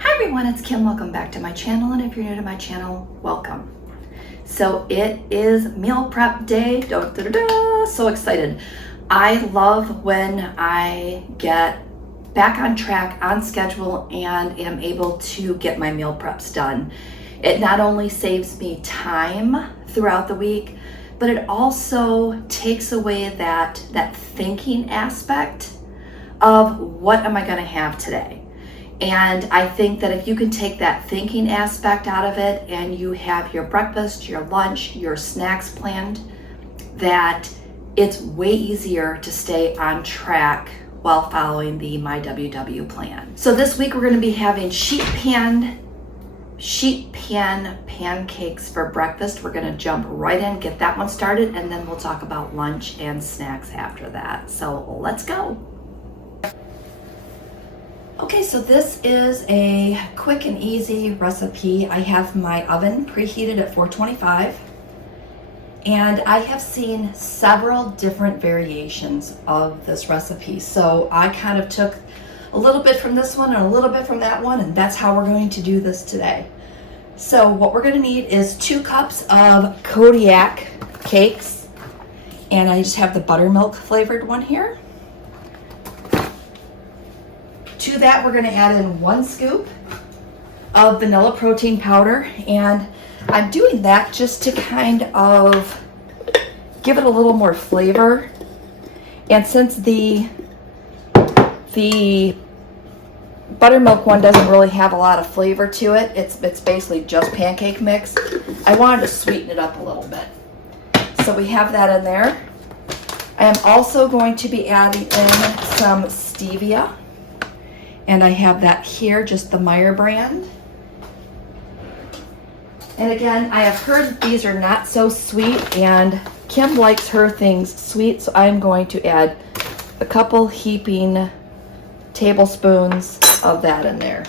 Hi everyone, it's Kim. Welcome back to my channel, and if you're new to my channel, welcome. So it is meal prep day. So excited. I love when I get back on track, on schedule, and am able to get my meal preps done. It not only saves me time throughout the week, but it also takes away that thinking aspect of what am I going to have today. And I think that if you can take that thinking aspect out of it and you have your breakfast, your lunch, your snacks planned, that it's way easier to stay on track while following the MyWW plan. So this week we're going to be having sheet pan pancakes for breakfast. We're going to jump right in, get that one started, and then we'll talk about lunch and snacks after that. So let's go. Okay, so this is a quick and easy recipe. I have my oven preheated at 425, and I have seen several different variations of this recipe. So I kind of took a little bit from this one and a little bit from that one, and that's how we're going to do this today. So what we're going to need is 2 cups of Kodiak Cakes, and I just have the buttermilk flavored one here. To that, we're going to add in 1 scoop of vanilla protein powder, and I'm doing that just to kind of give it a little more flavor. And since the buttermilk one doesn't really have a lot of flavor to it, it's basically just pancake mix, I wanted to sweeten it up a little bit. So we have that in there. I am also going to be adding in some stevia. And I have that here, just the Meyer brand. And again, I have heard these are not so sweet, and Kim likes her things sweet, so I'm going to add a couple heaping tablespoons of that in there.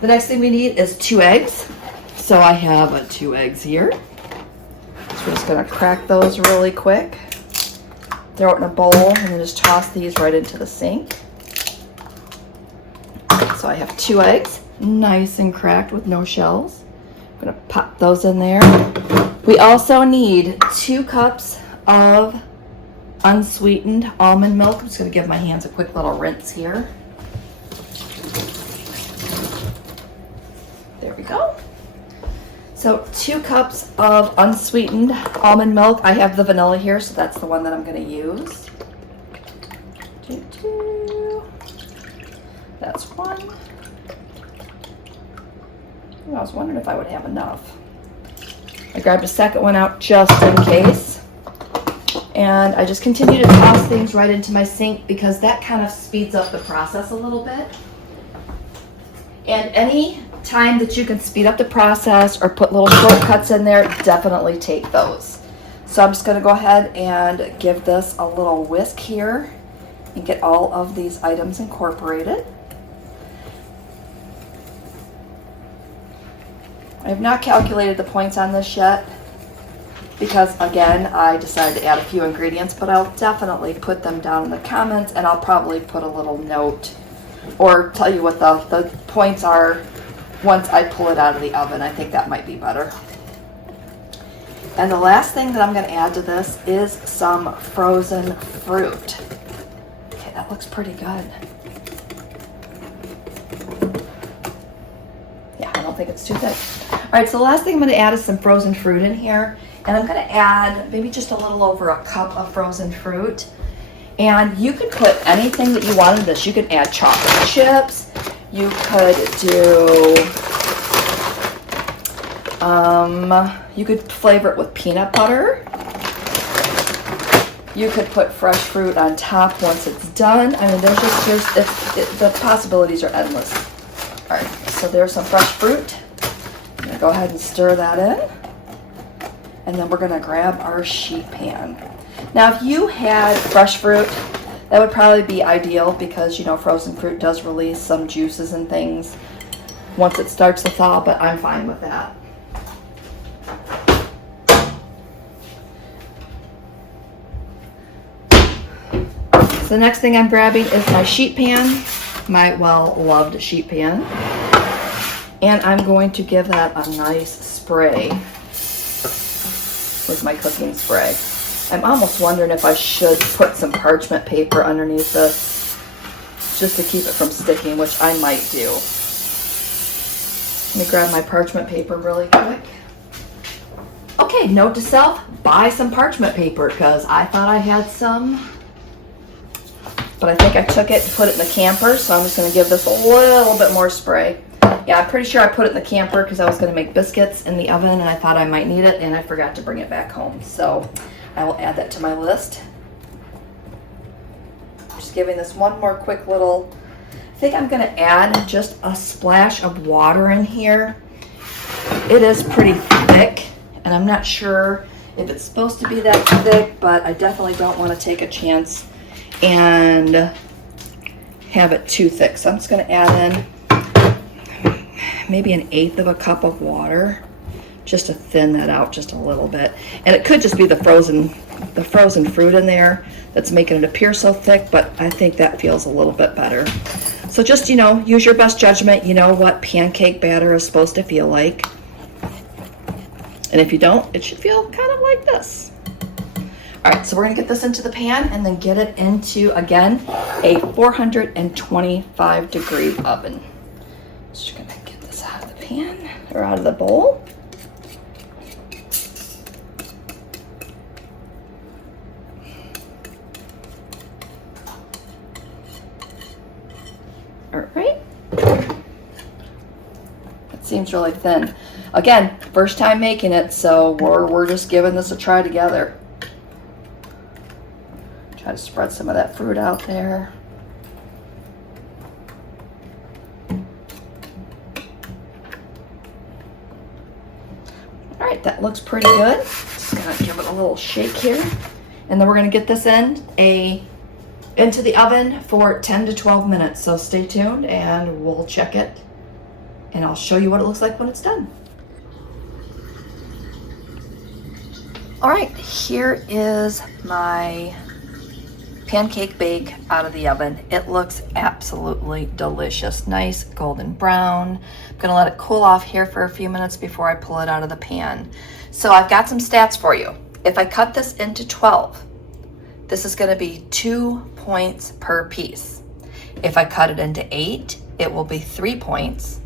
The next thing we need is 2 eggs. So I have 2 eggs here. So we're just gonna crack those really quick. Throw it in a bowl and then just toss these right into the sink. So I have 2 eggs, nice and cracked with no shells. I'm gonna pop those in there. We also need 2 cups of unsweetened almond milk. I'm just gonna give my hands a quick little rinse here. There we go. So 2 cups of unsweetened almond milk. I have the vanilla here, so that's the one that I'm gonna use. That's 1. I was wondering if I would have enough. I grabbed a second one out just in case. And I just continue to toss things right into my sink because that kind of speeds up the process a little bit. And any time that you can speed up the process or put little shortcuts in there, definitely take those. So I'm just going to go ahead and give this a little whisk here and get all of these items incorporated. I have not calculated the points on this yet because, again, I decided to add a few ingredients, but I'll definitely put them down in the comments, and I'll probably put a little note or tell you what the points are once I pull it out of the oven. I think that might be better. And the last thing that I'm going to add to this is some frozen fruit. Okay, that looks pretty good. Yeah, I don't think it's too thick. All right, so the last thing I'm going to add is some frozen fruit in here. And I'm going to add maybe just a little over a cup of frozen fruit. And you could put anything that you want in this. You could add chocolate chips. You could do, you could flavor it with peanut butter. You could put fresh fruit on top once it's done. I mean, the possibilities are endless. All right, so there's some fresh fruit. I'm going to go ahead and stir that in. And then we're going to grab our sheet pan. Now, if you had fresh fruit, that would probably be ideal because, you know, frozen fruit does release some juices and things once it starts to thaw, but I'm fine with that. So the next thing I'm grabbing is my sheet pan. my well-loved sheet pan. And I'm going to give that a nice spray with my cooking spray. I'm almost wondering if I should put some parchment paper underneath this just to keep it from sticking, which I might do. Let me grab my parchment paper really quick. Okay, note to self, buy some parchment paper because I thought I had some, but I think I took it and put it in the camper, so I'm just going to give this a little bit more spray. Yeah, I'm pretty sure I put it in the camper because I was going to make biscuits in the oven and I thought I might need it and I forgot to bring it back home. So I will add that to my list. Just giving this one more quick little, I think I'm going to add just a splash of water in here. It is pretty thick and I'm not sure if it's supposed to be that thick, but I definitely don't want to take a chance and have it too thick. So I'm just going to add in maybe 1/8 of a cup of water just to thin that out just a little bit. And it could just be the frozen fruit in there that's making it appear so thick, but I think that feels a little bit better. So just, use your best judgment. You know what pancake batter is supposed to feel like. And if you don't, it should feel kind of like this. All right, so we're gonna get this into the pan and then get it into, again, a 425 degree oven. Just gonna get this out of the pan or out of the bowl. All right. It seems really thin. Again, first time making it, so we're just giving this a try together. Try to spread some of that fruit out there. All right, that looks pretty good. Just gonna give it a little shake here. And then we're gonna get this into the oven for 10 to 12 minutes. So stay tuned and we'll check it and I'll show you what it looks like when it's done. All right, here is my pancake bake out of the oven. It looks absolutely delicious. Nice golden brown. I'm gonna let it cool off here for a few minutes before I pull it out of the pan. So I've got some stats for you. If I cut this into 12, this is gonna be 2 points per piece. If I cut it into 8, it will be 3 points.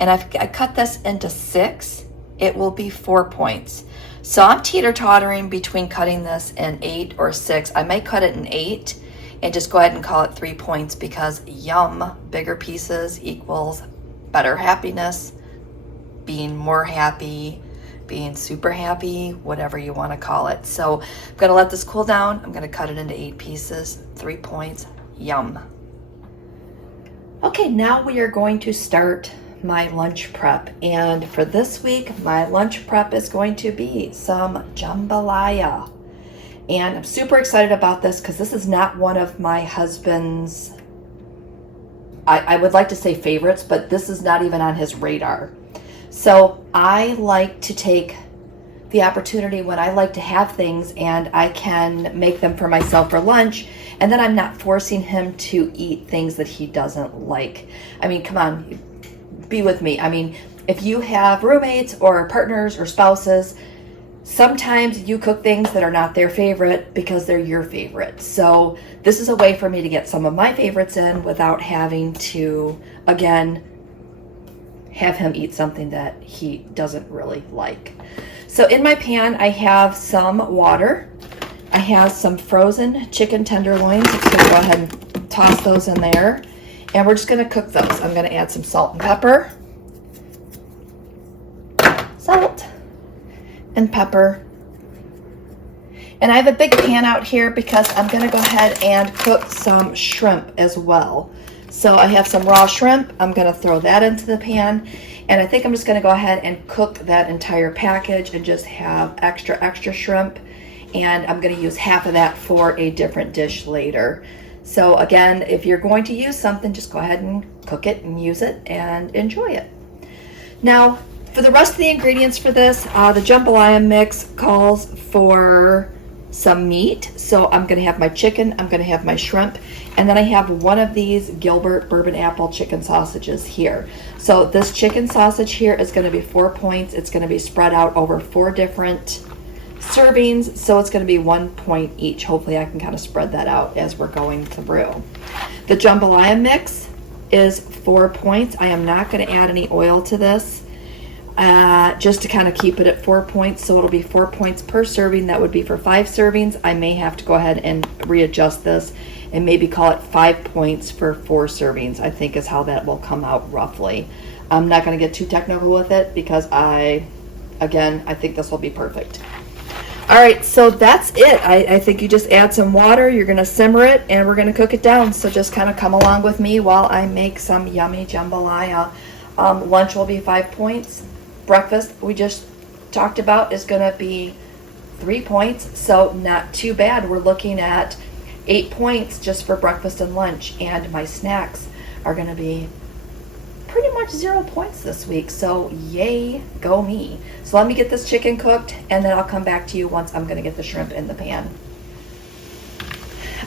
And if I cut this into 6, it will be 4 points. So I'm teeter-tottering between cutting this in 8 or 6. I may cut it in 8 and just go ahead and call it 3 points because yum, bigger pieces equals better happiness, being more happy, being super happy, whatever you want to call it. So I'm going to let this cool down. I'm going to cut it into 8 pieces, 3 points, yum. Okay, now we are going to start my lunch prep, and for this week my lunch prep is going to be some jambalaya, and I'm super excited about this because this is not one of my husband's, I would like to say favorites, but this is not even on his radar. So I like to take the opportunity when I like to have things and I can make them for myself for lunch, and then I'm not forcing him to eat things that he doesn't like. I mean, come on, be with me. I mean, if you have roommates or partners or spouses, sometimes you cook things that are not their favorite because they're your favorite. So this is a way for me to get some of my favorites in without having to, again, have him eat something that he doesn't really like. So in my pan, I have some water. I have some frozen chicken tenderloins. I'm just gonna go ahead and toss those in there. And we're just gonna cook those. I'm gonna add some salt and pepper. Salt and pepper. And I have a big pan out here because I'm gonna go ahead and cook some shrimp as well. So I have some raw shrimp. I'm gonna throw that into the pan. And I think I'm just gonna go ahead and cook that entire package and just have extra shrimp. And I'm gonna use half of that for a different dish later. So again, if you're going to use something, just go ahead and cook it and use it and enjoy it. Now, for the rest of the ingredients for this, the jambalaya mix calls for some meat. So I'm gonna have my chicken, I'm gonna have my shrimp, And then I have one of these Gilbert bourbon apple chicken sausages here. So this chicken sausage here is going to be 4 points. It's going to be spread out over 4 different servings, so it's going to be 1 point each. Hopefully I can kind of spread that out as we're going through. The jambalaya mix is 4 points. I am not going to add any oil to this, just to kind of keep it at 4 points. So it'll be 4 points per serving. That would be for 5 servings. I may have to go ahead and readjust this and maybe call it 5 points for 4 servings, I think is how that will come out roughly. I'm not going to get too technical with it because I think this will be perfect. All right, so that's it. I think you just add some water, you're gonna simmer it, and we're gonna cook it down. So just kind of come along with me while I make some yummy jambalaya. Lunch will be 5 points. Breakfast, we just talked about, is gonna be 3 points. So not too bad. We're looking at 8 points just for breakfast and lunch. And my snacks are gonna be pretty much 0 points this week, so yay, go me. So let me get this chicken cooked, and then I'll come back to you once I'm gonna get the shrimp in the pan.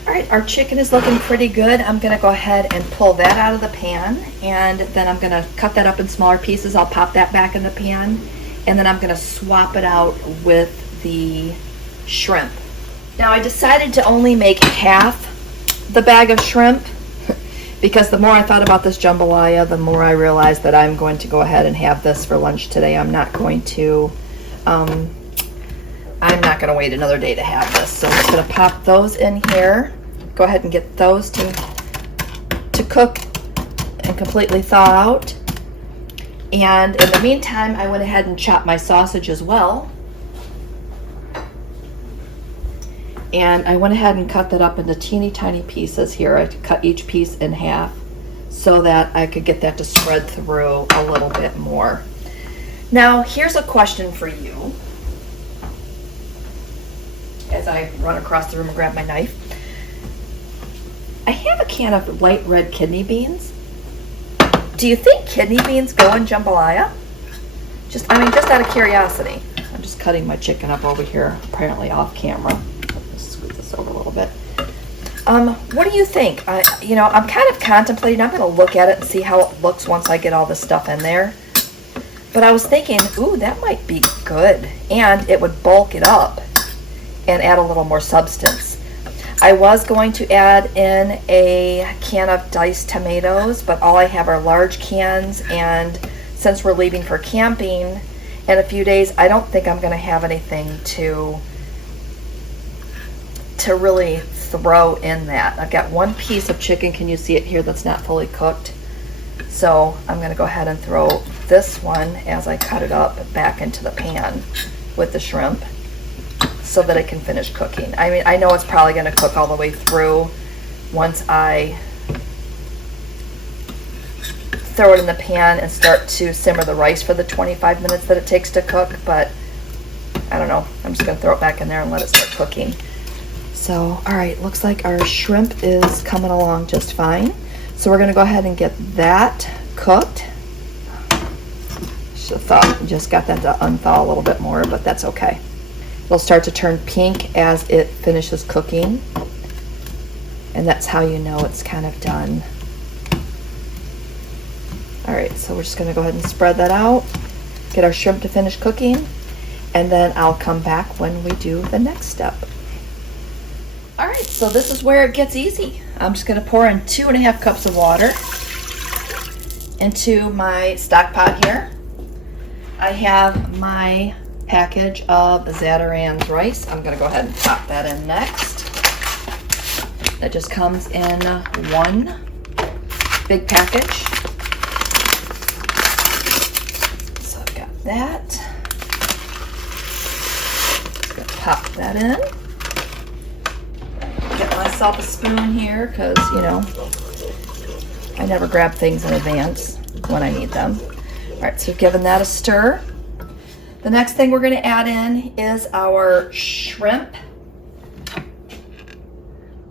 All right, our chicken is looking pretty good. I'm gonna go ahead and pull that out of the pan, and then I'm gonna cut that up in smaller pieces. I'll pop that back in the pan, and then I'm gonna swap it out with the shrimp. Now I decided to only make half the bag of shrimp, because the more I thought about this jambalaya, the more I realized that I'm going to go ahead and have this for lunch today. I'm not going to wait another day to have this. So I'm just going to pop those in here. Go ahead and get those to cook and completely thaw out. And in the meantime, I went ahead and chopped my sausage as well. And I went ahead and cut that up into teeny tiny pieces here. I cut each piece in half so that I could get that to spread through a little bit more. Now, here's a question for you. As I run across the room and grab my knife. I have a can of light red kidney beans. Do you think kidney beans go in jambalaya? Just out of curiosity. I'm just cutting my chicken up over here, apparently off camera. Over a little bit. What do you think? I'm kind of contemplating. I'm going to look at it and see how it looks once I get all this stuff in there. But I was thinking, ooh, that might be good. And it would bulk it up and add a little more substance. I was going to add in a can of diced tomatoes, but all I have are large cans. And since we're leaving for camping in a few days, I don't think I'm going to have anything to really throw in that. I've got one piece of chicken, can you see it here, that's not fully cooked. So I'm going to go ahead and throw this one as I cut it up back into the pan with the shrimp so that it can finish cooking. I mean, I know it's probably going to cook all the way through once I throw it in the pan and start to simmer the rice for the 25 minutes that it takes to cook, but I don't know. I'm just going to throw it back in there and let it start cooking. So, all right, looks like our shrimp is coming along just fine. So we're gonna go ahead and get that cooked. Just got that to unthaw a little bit more, but that's okay. It'll start to turn pink as it finishes cooking. And that's how you know it's kind of done. All right, so we're just gonna go ahead and spread that out, get our shrimp to finish cooking, and then I'll come back when we do the next step. All right, so this is where it gets easy. I'm just gonna pour in 2.5 cups of water into my stock pot here. I have my package of Zatarain's rice. I'm gonna go ahead and pop that in next. That just comes in one big package. So I've got that. Just gonna pop that in. Get myself a spoon here because, I never grab things in advance when I need them. All right, so giving that a stir. The next thing we're going to add in is our shrimp,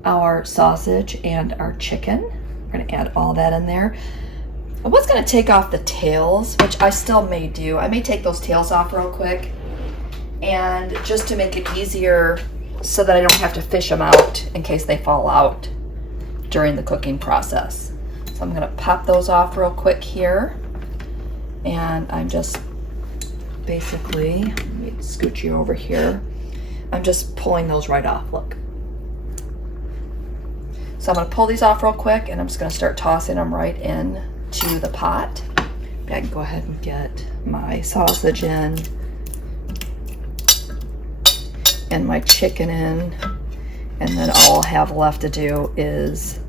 our sausage, and our chicken. We're going to add all that in there. I was going to take off the tails, which I still may do. I may take those tails off real quick, and just to make it easier so that I don't have to fish them out in case they fall out during the cooking process. So I'm gonna pop those off real quick here. And I'm just basically, let me scoot you over here. I'm just pulling those right off, look. So I'm gonna pull these off real quick and I'm just gonna start tossing them right in to the pot. I can go ahead and get my sausage in and my chicken in, and then all I'll have left to do is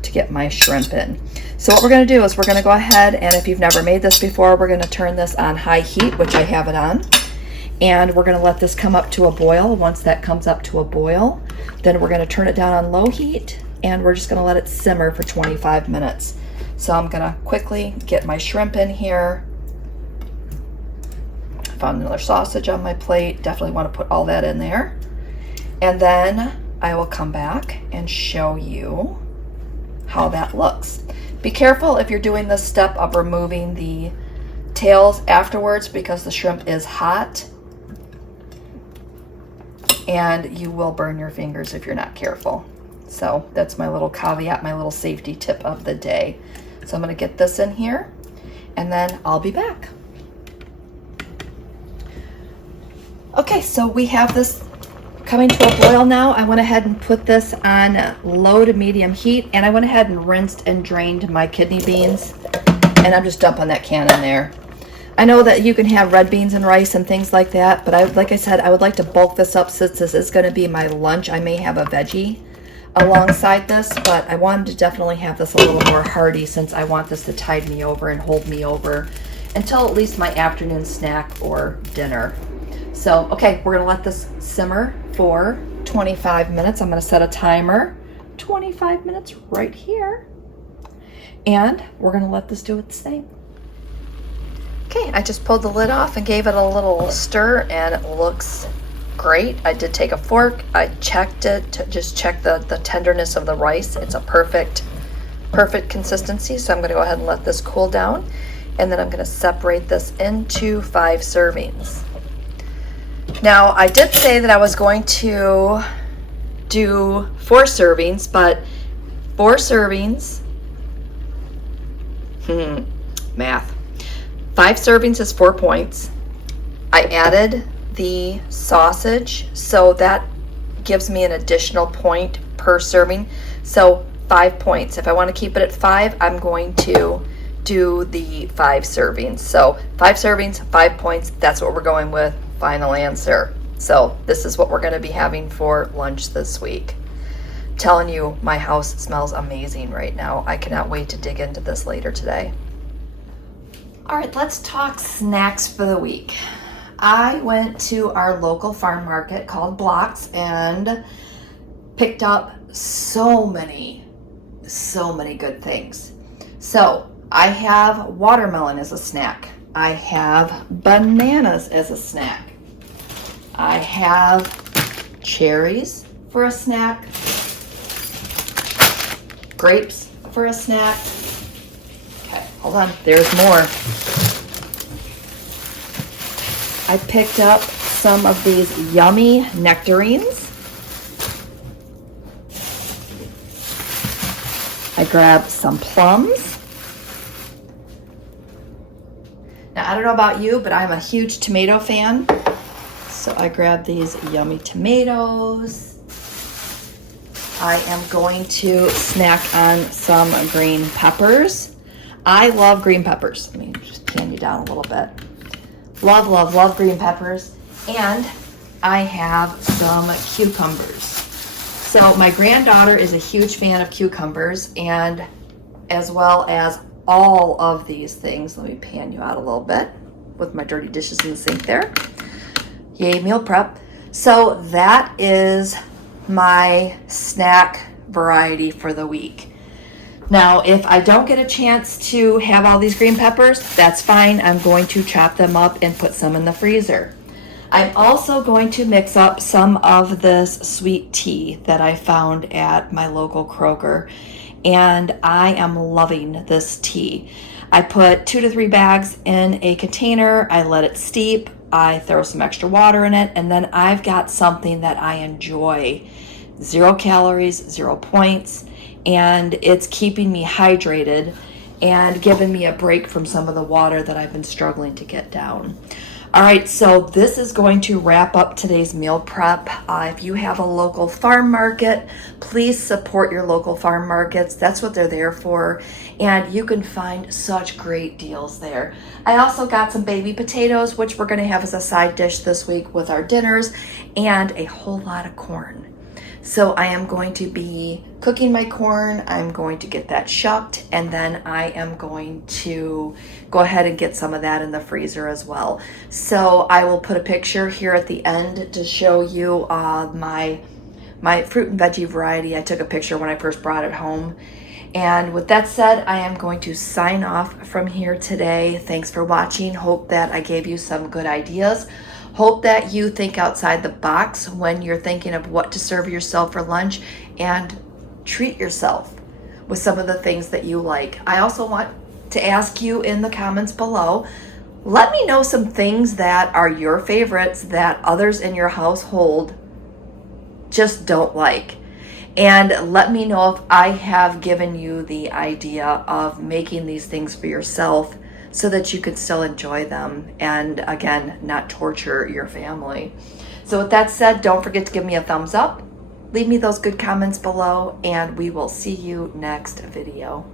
to get my shrimp in. So what we're gonna do is we're gonna go ahead, and if you've never made this before, we're gonna turn this on high heat, which I have it on, and we're gonna let this come up to a boil. Once that comes up to a boil, then we're gonna turn it down on low heat, and we're just gonna let it simmer for 25 minutes. So I'm gonna quickly get my shrimp in here. Found another sausage on my plate. Definitely want to put all that in there. And then I will come back and show you how that looks. Be careful if you're doing this step of removing the tails afterwards, because the shrimp is hot and you will burn your fingers if you're not careful. So that's my little caveat, my little safety tip of the day. So I'm going to get this in here and then I'll be back. Okay, so we have this coming to a boil now. I went ahead and put this on low to medium heat, and I went ahead and rinsed and drained my kidney beans, and I'm just dumping that can in there. I know that you can have red beans and rice and things like that, but like I said, I would like to bulk this up since this is going to be my lunch. I may have a veggie alongside this, but I wanted to definitely have this a little more hearty since I want this to tide me over and hold me over until at least my afternoon snack or dinner. So, okay, we're gonna let this simmer for 25 minutes. I'm gonna set a timer, 25 minutes right here. And we're gonna let this do its thing. Okay, I just pulled the lid off and gave it a little stir, and it looks great. I did take a fork, I checked it to just check the tenderness of the rice. It's a perfect consistency. So I'm gonna go ahead and let this cool down, and then I'm gonna separate this into 5 servings. Now, I did say that I was going to do 4 servings, but 4 servings, math. 5 servings is 4 points. I added the sausage, so that gives me an additional point per serving. So 5 points. If I want to keep it at 5, I'm going to do the 5 servings. So 5 servings, 5 points. That's what we're going with. Final answer. So this is what we're going to be having for lunch this week. I'm telling you, my house smells amazing right now. I cannot wait to dig into this later today. All right, let's talk snacks for the week. I went to our local farm market called Blocks and picked up so many good things. So I have watermelon as a snack. I have bananas as a snack. I have cherries for a snack. Grapes for a snack. Okay, hold on, there's more. I picked up some of these yummy nectarines. I grabbed some plums. Now, I don't know about you, but I'm a huge tomato fan. So I grabbed these yummy tomatoes. I am going to snack on some green peppers. I love green peppers. Let me just pan you down a little bit. Love, love, love green peppers. And I have some cucumbers. So my granddaughter is a huge fan of cucumbers, and as well as all of these things. Let me pan you out a little bit with my dirty dishes in the sink there. Yay, meal prep. So that is my snack variety for the week. Now, if I don't get a chance to have all these green peppers, that's fine. I'm going to chop them up and put some in the freezer. I'm also going to mix up some of this sweet tea that I found at my local Kroger, and I am loving this tea. I put 2 to 3 bags in a container. I let it steep. I throw some extra water in it, and then I've got something that I enjoy. 0 calories, 0 points, and it's keeping me hydrated and giving me a break from some of the water that I've been struggling to get down. All right, so this is going to wrap up today's meal prep. If you have a local farm market, please support your local farm markets. That's what they're there for. And you can find such great deals there. I also got some baby potatoes, which we're going to have as a side dish this week with our dinners, and a whole lot of corn. So I am going to be cooking my corn. I'm going to get that shucked, and then I am going to go ahead and get some of that in the freezer as well. So I will put a picture here at the end to show you my fruit and veggie variety. I took a picture when I first brought it home. And with that said, I am going to sign off from here today. Thanks for watching. Hope that I gave you some good ideas. Hope that you think outside the box when you're thinking of what to serve yourself for lunch, and treat yourself with some of the things that you like. I also want to ask you in the comments below, let me know some things that are your favorites that others in your household just don't like. And let me know if I have given you the idea of making these things for yourself so that you could still enjoy them and, again, not torture your family. So with that said, don't forget to give me a thumbs up. Leave me those good comments below, and we will see you next video.